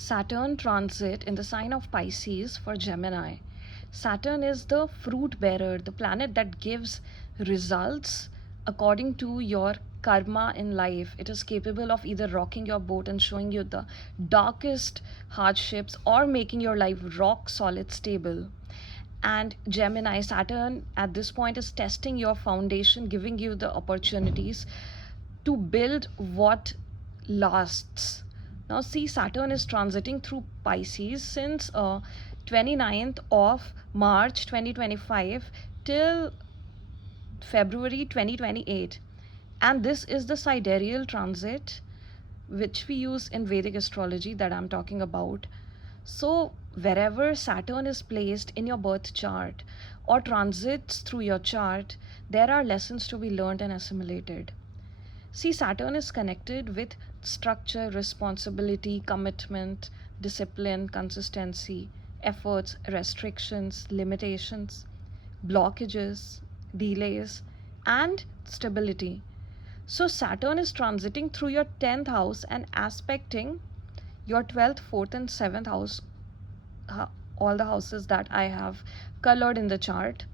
Saturn transit in the sign of Pisces for Gemini. Saturn is the fruit bearer, the planet that gives results according to your karma in life. It is capable of either rocking your boat and showing you the darkest hardships or making your life rock solid stable. And Gemini, Saturn at this point is testing your foundation, giving you the opportunities to build what lasts. Now, see, Saturn is transiting through Pisces since 29th of March 2025 till February 2028. And this is the sidereal transit which we use in Vedic astrology that I'm talking about. So, wherever Saturn is placed in your birth chart or transits through your chart, there are lessons to be learned and assimilated. See, Saturn is connected with structure, responsibility, commitment, discipline, consistency, efforts, restrictions, limitations, blockages, delays, and stability. So, Saturn is transiting through your 10th house and aspecting your 12th, 4th, and 7th house, all the houses that I have colored in the chart.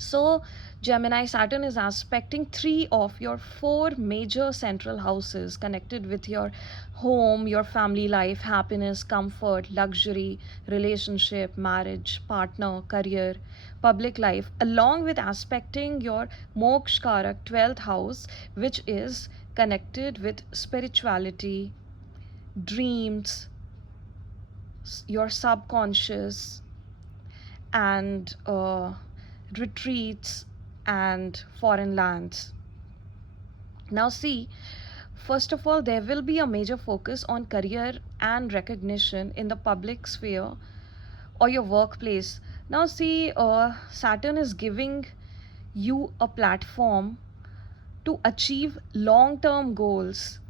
So, Gemini, Saturn is aspecting 3 of your 4 major central houses connected with your home, your family life, happiness, comfort, luxury, relationship, marriage, partner, career, public life, along with aspecting your Mokshkarak 12th house, which is connected with spirituality, dreams, your subconscious, and retreats and foreign lands. Now, see, first of all, there will be a major focus on career and recognition in the public sphere or your workplace. Now, see, Saturn is giving you a platform to achieve long term goals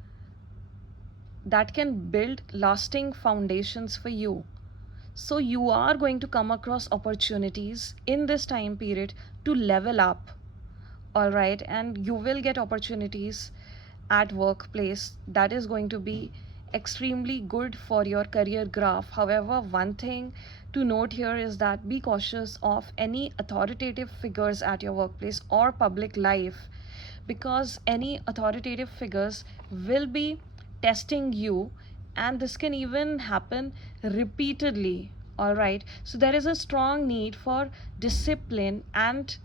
that can build lasting foundations for you. So you are going to come across opportunities in this time period to level up, all right, and you will get opportunities at workplace that is going to be extremely good for your career graph. However, one thing to note here is that be cautious of any authoritative figures at your workplace or public life, because any authoritative figures will be testing you, and this can even happen repeatedly. All right, so there is a strong need for discipline and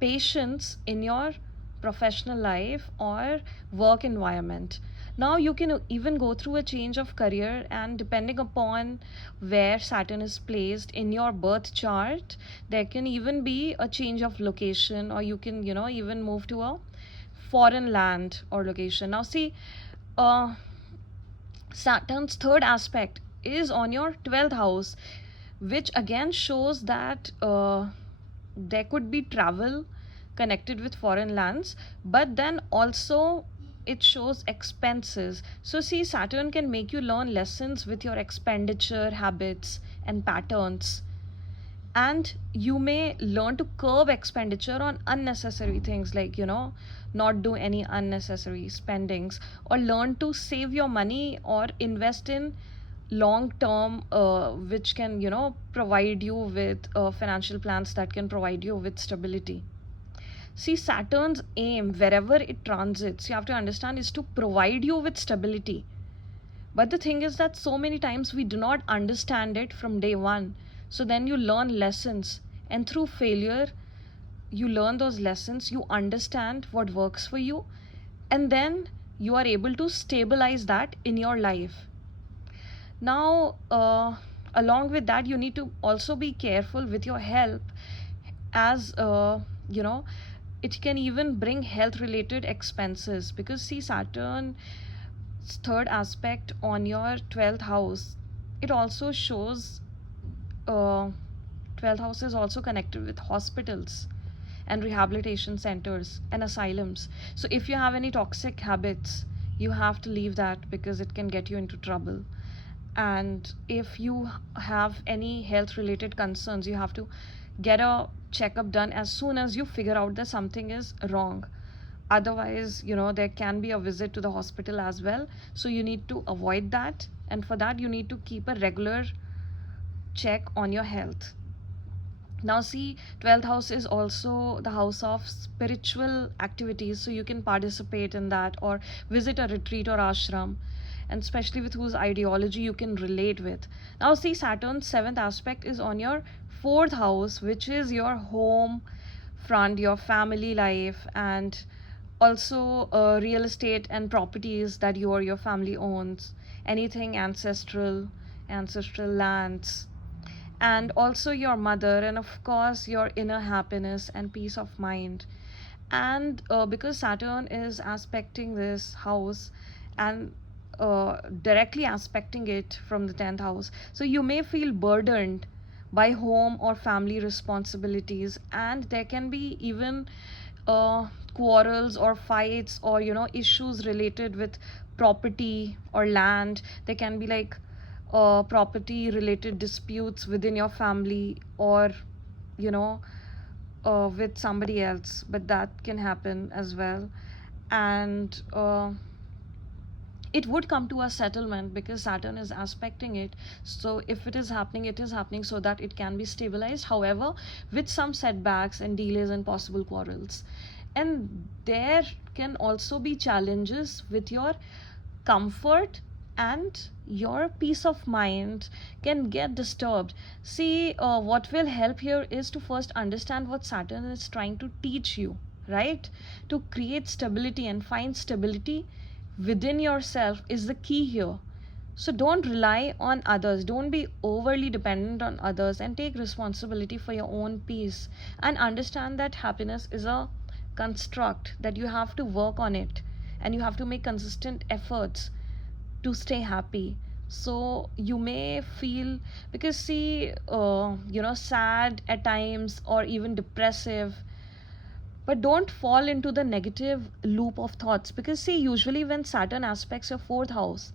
patience in your professional life or work environment. Now you can even go through a change of career, and depending upon where Saturn is placed in your birth chart, there can even be a change of location, or you can even move to a foreign land or location. Now see, uh, Saturn's third aspect is on your 12th house, which again shows that there could be travel connected with foreign lands, but then also it shows expenses. So, see, Saturn can make you learn lessons with your expenditure habits and patterns, and you may learn to curb expenditure on unnecessary things, like not do any unnecessary spendings, or learn to save your money or invest in long term, which can provide you with financial plans that can provide you with stability. See, Saturn's aim wherever it transits, you have to understand, is to provide you with stability. But the thing is that so many times we do not understand it from day one. So then you learn lessons, and through failure, you learn those lessons, you understand what works for you, and then you are able to stabilize that in your life. Now, along with that, you need to also be careful with your health, as it can even bring health related expenses, because see, Saturn third aspect on your 12th house, it also shows 12th house is also connected with hospitals and rehabilitation centers and asylums. So if you have any toxic habits, you have to leave that, because it can get you into trouble. And if you have any health related concerns, you have to get a checkup done as soon as you figure out that something is wrong. Otherwise, there can be a visit to the hospital as well, so you need to avoid that. and for that you need to keep a regular check on your health. Now see, 12th house is also the house of spiritual activities, so you can participate in that or visit a retreat or ashram, and especially with whose ideology you can relate with. Now see, Saturn's 7th aspect is on your 4th house, which is your home front, your family life, and also real estate and properties that you or your family owns, anything ancestral, ancestral lands, and also your mother, and of course your inner happiness and peace of mind. And because Saturn is aspecting this house and directly aspecting it from the 10th house, so you may feel burdened by home or family responsibilities, and there can be even quarrels or fights or issues related with property or land. There can be like property related disputes within your family, or you know with somebody else, but that can happen as well. And it would come to a settlement because Saturn is aspecting it. So if it is happening, it is happening so that it can be stabilized. However, with some setbacks and delays and possible quarrels. And there can also be challenges with your comfort, and your peace of mind can get disturbed. See, what will help here is to first understand what Saturn is trying to teach you, right? To create stability and find stability within yourself is the key here. So don't rely on others, don't be overly dependent on others, and take responsibility for your own peace, and understand that happiness is a construct, that you have to work on it and you have to make consistent efforts to stay happy. So you may feel, because see, sad at times or even depressive, but don't fall into the negative loop of thoughts. Because see, usually when Saturn aspects your 4th house,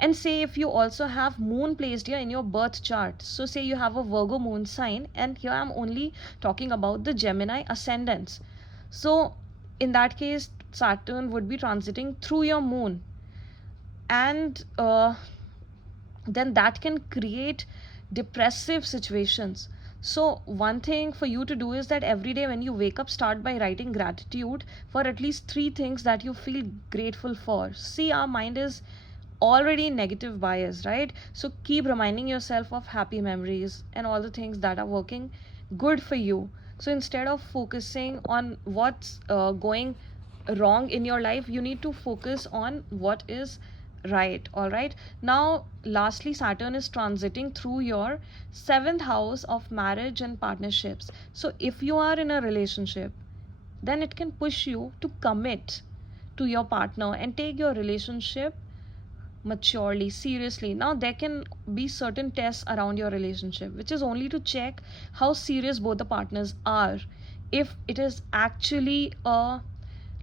and say if you also have moon placed here in your birth chart, so say you have a Virgo moon sign, and here I'm only talking about the Gemini ascendants. So in that case, Saturn would be transiting through your moon, and then that can create depressive situations. So one thing for you to do is that every day when you wake up, start by writing gratitude for at least 3 things that you feel grateful for. See, our mind is already negative bias, right? So keep reminding yourself of happy memories and all the things that are working good for you. So instead of focusing on what's going wrong in your life, you need to focus on what is right. All right, now lastly, Saturn is transiting through your 7th house of marriage and partnerships. So if you are in a relationship, then it can push you to commit to your partner and take your relationship maturely, seriously. Now there can be certain tests around your relationship, which is only to check how serious both the partners are, if it is actually a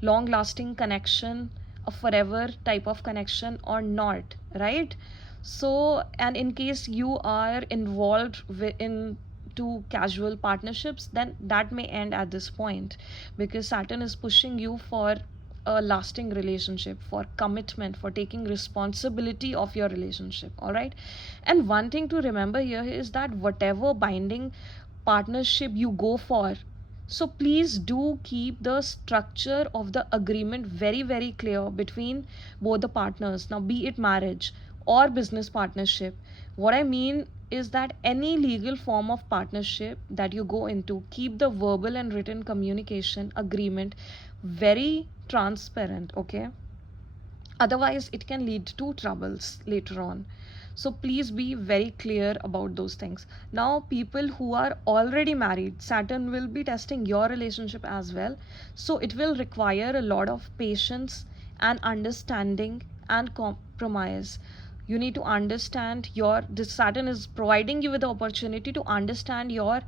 long lasting connection, a forever type of connection or not, right? So, and in case you are involved in two casual partnerships, then that may end at this point, because Saturn is pushing you for a lasting relationship, for commitment, for taking responsibility of your relationship. All right, and one thing to remember here is that whatever binding partnership you go for, so please do keep the structure of the agreement very, very clear between both the partners. Now, be it marriage or business partnership, what I mean is that any legal form of partnership that you go into, keep the verbal and written communication agreement very transparent, okay? Otherwise, it can lead to troubles later on. So please be very clear about those things. Now, people who are already married, Saturn will be testing your relationship as well. So it will require a lot of patience and understanding and compromise. You need to understand your, this Saturn is providing you with the opportunity to understand your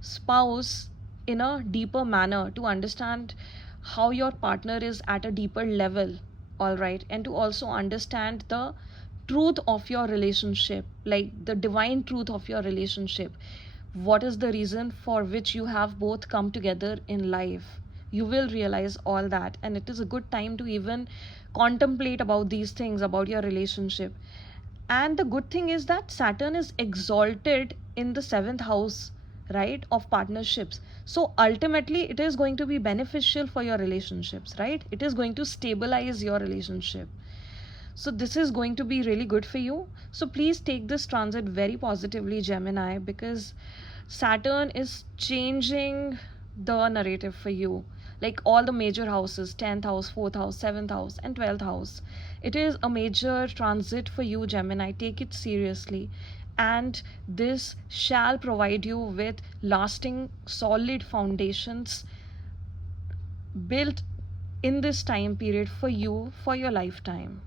spouse in a deeper manner, to understand how your partner is at a deeper level. All right, and to also understand the truth of your relationship, like the divine truth of your relationship. What is the reason for which you have both come together in life? You will realize all that, and it is a good time to even contemplate about these things about your relationship. And the good thing is that Saturn is exalted in the seventh house, right, of partnerships. So ultimately, it is going to be beneficial for your relationships, right? It is going to stabilize your relationship. So this is going to be really good for you. So please take this transit very positively, Gemini, because Saturn is changing the narrative for you. Like all the major houses, 10th house, 4th house, 7th house, and 12th house. It is a major transit for you, Gemini. Take it seriously. And this shall provide you with lasting, solid foundations built in this time period for you for your lifetime.